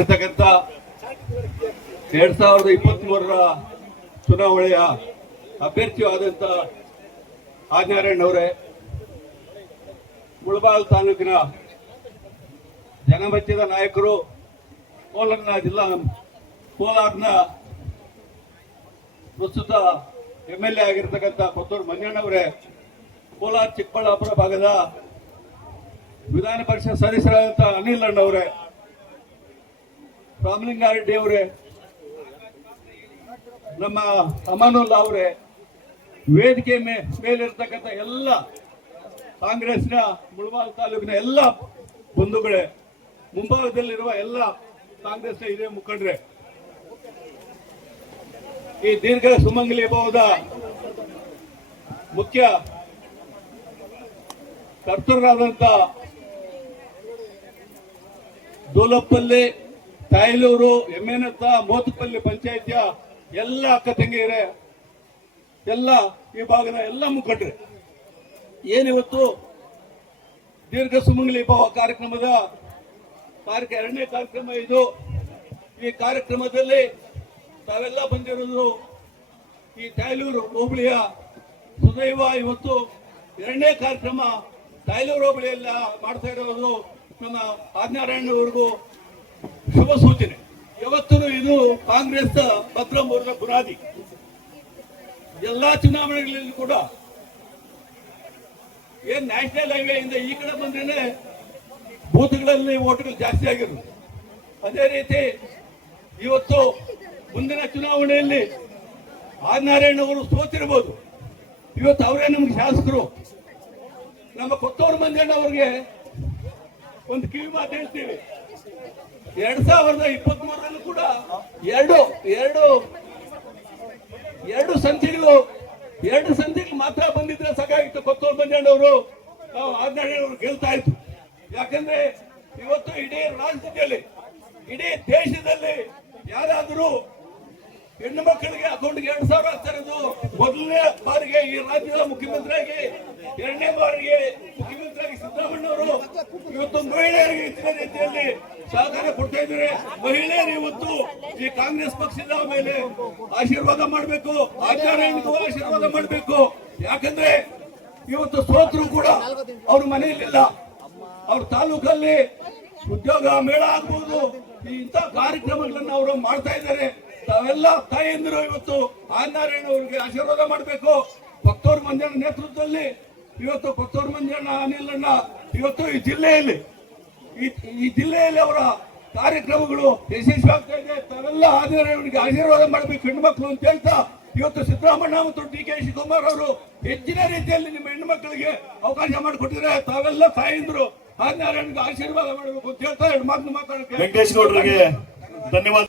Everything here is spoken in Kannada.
ಇರ್ತಕ್ಕಂಥ ಎರಡ್ ಸಾವಿರದ ಇಪ್ಪತ್ತ್ ಮೂರರ ಚುನಾವಣೆಯ ಅಭ್ಯರ್ಥಿಯಾದಂತ ಆದಂತ ಆಜ್ಞಾರಣ್ಣವರೇ ಮುಳಬಾಲ್ ತಾಲೂಕಿನ ಜನಮೆಚ್ಚಿದ ನಾಯಕರು, ಕೋಲಾರನ ಜಿಲ್ಲಾ ಕೋಲಾರನ ಪ್ರಸ್ತುತ ಎಂ ಎಲ್ ಎ ಆಗಿರ್ತಕ್ಕಂಥ ಕೊತ್ತೂರು ಮಂಜಣ್ಣವರೇ ಕೋಲಾರ ಚಿಕ್ಕಬಳ್ಳಾಪುರ ಭಾಗದ ವಿಧಾನ ಪರಿಷತ್ ಸದಸ್ಯರಾದಂಥ ಅನಿಲ್ ಅಣ್ಣವರೇ ರಾಮಲಿಂಗಾರೆಡ್ಡಿ ಅವರೇ, ನಮ್ಮ ಅಮಾನುಲ್ಲಾ ಅವರೇ, ವೇದಿಕೆ ಮೇ, ಮೇಲಿರ್ತಕ್ಕಂಥ ಎಲ್ಲ ಕಾಂಗ್ರೆಸ್ನ ಮುಳಬಾಲ್ ತಾಲೂಕಿನ ಎಲ್ಲ ಬಂಧುಗಳೇ, ಮುಂಭಾಗದಲ್ಲಿರುವ ಎಲ್ಲ ಕಾಂಗ್ರೆಸ್ನ ಇದೆ ಮುಖಂಡ್ರೆ, ಈ ದೀರ್ಘ ಸುಮಂಗಲಿ ಹಬ್ಬದ ಮುಖ್ಯ ಕರ್ತರಾದಂತ ದೋಲಪ್ಪಲ್ಲಿ ತಾಯಲೂರು ಎಮ್ಮೆನತ್ತ ಮೋತಪಲ್ಲಿ ಪಂಚಾಯತಿಯ ಎಲ್ಲ ಅಕ್ಕ ತಂಗಿಯರೆ, ಎಲ್ಲ ಈ ಭಾಗದ ಎಲ್ಲ ಮುಖಂಡ್ರೆ ಏನಿವತ್ತು ದೀರ್ಘ ಸುಮಂಗಲಿ ಭಾವ ಕಾರ್ಯಕ್ರಮದ ಕಾರ್ಯ ಎರಡನೇ ಕಾರ್ಯಕ್ರಮ ಇದು. ಈ ಕಾರ್ಯಕ್ರಮದಲ್ಲಿ ತಾವೆಲ್ಲ ಬಂದಿರೋದು ಈ ತಾಯ್ಲೂರು ಹೋಬಳಿಯ ಸುದೈವ ಇವತ್ತು ಎರಡನೇ ಕಾರ್ಯಕ್ರಮ ತಾಯ್ಲೂರು ಹೋಬಳಿಯಲ್ಲ ಮಾಡ್ತಾ ಇರೋದು ನಮ್ಮ ಆಜ್ಞಾರಾಯಣವರೆಗೂ ಶುಭ ಸೂಚನೆ ಯಾವತ್ತೂ ಇದು ಕಾಂಗ್ರೆಸ್ ಭದ್ರ ಮೂರ್ನ ಬುನಾದಿ ಎಲ್ಲಾ ಚುನಾವಣೆಗಳಲ್ಲಿ ಕೂಡ ಏನ್ ನ್ಯಾಷನಲ್ ಹೈವೇ ಇಂದ ಈ ಕಡೆ ಬಂದ್ರೆ ಬೂತ್ಗಳಲ್ಲಿ ಓಟ್ಗಳು ಜಾಸ್ತಿ ಆಗಿರು ಅದೇ ರೀತಿ ಇವತ್ತು ಮುಂದಿನ ಚುನಾವಣೆಯಲ್ಲಿ ಆರ್ ಆದಿನಾರಾಯಣ ಅವರು ಸೋತಿರ್ಬೋದು. ಇವತ್ತು ಅವರೇ ನಮ್ಗೆ ಶಾಸಕರು. ನಮ್ಮ ಕೊತ್ತೂರು ಮಂಜಣ್ಣ ಅವ್ರಿಗೆ ಒಂದು ಕಿವಿ ಮಾತು ಹೇಳ್ತೀವಿ. ಎರಡ್ ಸಾವಿರದ ಇಪ್ಪತ್ತ್ ಮೂರರಲ್ಲೂ ಕೂಡ ಎರಡು ಎರಡು ಎರಡು ಸಂಧಿಗಳು ಎರಡು ಸಂಧಿಗಳು ಮಾತ್ರ ಬಂದಿದ್ರೆ ಸಾಕಾಗಿತ್ತು. ಕೊತ್ತೂರು ಮಂಜಣ್ಣವರು ನಾವು ಆಜ್ಞಾನವರು ಗೆಲ್ತಾ ಇತ್ತು ಯಾಕಂದ್ರೆ ಇವತ್ತು ಇಡೀ ರಾಜ್ಯದಲ್ಲಿ, ಇಡೀ ದೇಶದಲ್ಲಿ ಯಾರಾದರೂ ಹೆಣ್ಣು ಮಕ್ಕಳಿಗೆ ಅಕೌಂಟ್ಗೆ ಎರಡು ಸಾವಿರ ಹಾಕ್ತಾ ಮೊದಲನೇ ಬಾರಿಗೆ ಈ ರಾಜ್ಯದ ಮುಖ್ಯಮಂತ್ರಿಯಾಗಿ, ಎರಡನೇ ಬಾರಿಗೆ ಸಿದ್ದರಾಮಣ್ಣವರು ಇವತ್ತು ಮಹಿಳೆಯರಿಗೆ ಹೆಚ್ಚಿನ ರೀತಿಯಲ್ಲಿ ಸಹಕಾರ ಕೊಡ್ತಾ ಇದ್ದಾರೆ. ಮಹಿಳೆಯರು ಇವತ್ತು ಈ ಕಾಂಗ್ರೆಸ್ ಪಕ್ಷದ ಮೇಲೆ ಆಶೀರ್ವಾದ ಮಾಡಬೇಕು ಆಚಾರ್ಯನಿಗೂ ಆಶೀರ್ವಾದ ಮಾಡಬೇಕು. ಯಾಕಂದ್ರೆ ಇವತ್ತು ಸೋತರು ಕೂಡ ಅವ್ರ ಮನೆಯಲ್ಲಿಲ್ಲ. ಅವ್ರ ತಾಲೂಕಲ್ಲಿ ಉದ್ಯೋಗ ಮೇಳ ಆಗ್ಬಹುದು ಇಂತ ಕಾರ್ಯಕ್ರಮಗಳನ್ನ ಅವರು ಮಾಡ್ತಾ ಇದ್ದಾರೆ. ತಾವೆಲ್ಲ ತಾಯಂದಿರು ಇವತ್ತು ಆನಾರಾಯಣ ಅವರಿಗೆ ಆಶೀರ್ವಾದ ಮಾಡಬೇಕು. ಭಕ್ತವ್ರ ಮಂದಿರ ನೇತೃತ್ವದಲ್ಲಿ ಇವತ್ತು ಪತ್ತೂರು ಮಂದಿ ಅಣ್ಣ ಇವತ್ತು ಈ ಜಿಲ್ಲೆಯಲ್ಲಿ, ಈ- ಜಿಲ್ಲೆಯಲ್ಲಿ ಅವರ ಕಾರ್ಯಕ್ರಮಗಳು ಯಶಸ್ವಿ ಆಗ್ತಾ ಇದೆ. ತಾವೆಲ್ಲ ಇವರಿಗೆ ಆಶೀರ್ವಾದ ಮಾಡಬೇಕು, ಹೆಣ್ಮಕ್ಳು ಅಂತ ಹೇಳ್ತಾ ಇವತ್ತು ಸಿದ್ದರಾಮಣ್ಣ ಮತ್ತು ಡಿ ಕೆ ಶಿವಕುಮಾರ್ ಅವರು ಹೆಚ್ಚಿನ ರೀತಿಯಲ್ಲಿ ನಿಮ್ಮ ಹೆಣ್ಮಕ್ಳಿಗೆ ಅವಕಾಶ ಮಾಡಿಕೊಟ್ಟಿದ್ರೆ ತಾವೆಲ್ಲ ತಾಯಂದ್ರು, ಆದಿನಾರಾಯಣನಿಗೆ ಆಶೀರ್ವಾದ ಮಾಡಬೇಕು ಅಂತ ಹೇಳ್ತಾ ಹೆಣ್ಮಕ್ಳು ಮಾತು ಮಾತಾಡಕ್ಕೆ ವೆಂಕಟೇಶ್ ಗೌಡರಿಗೆ ಧನ್ಯವಾದ.